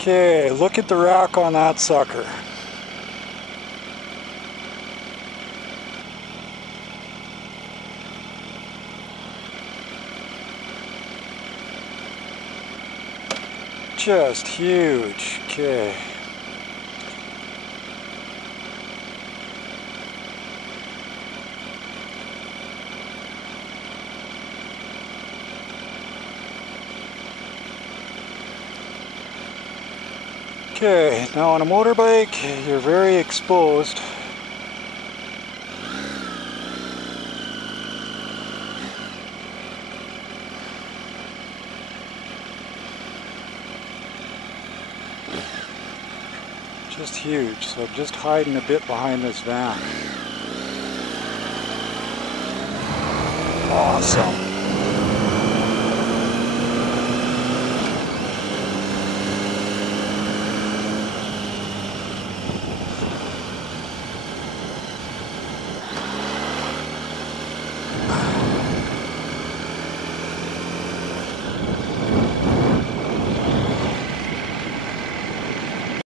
Okay, look at the rack on that sucker. Just huge. Okay. Okay, now on a motorbike, you're very exposed. Just huge, so I'm just hiding a bit behind this van. Awesome.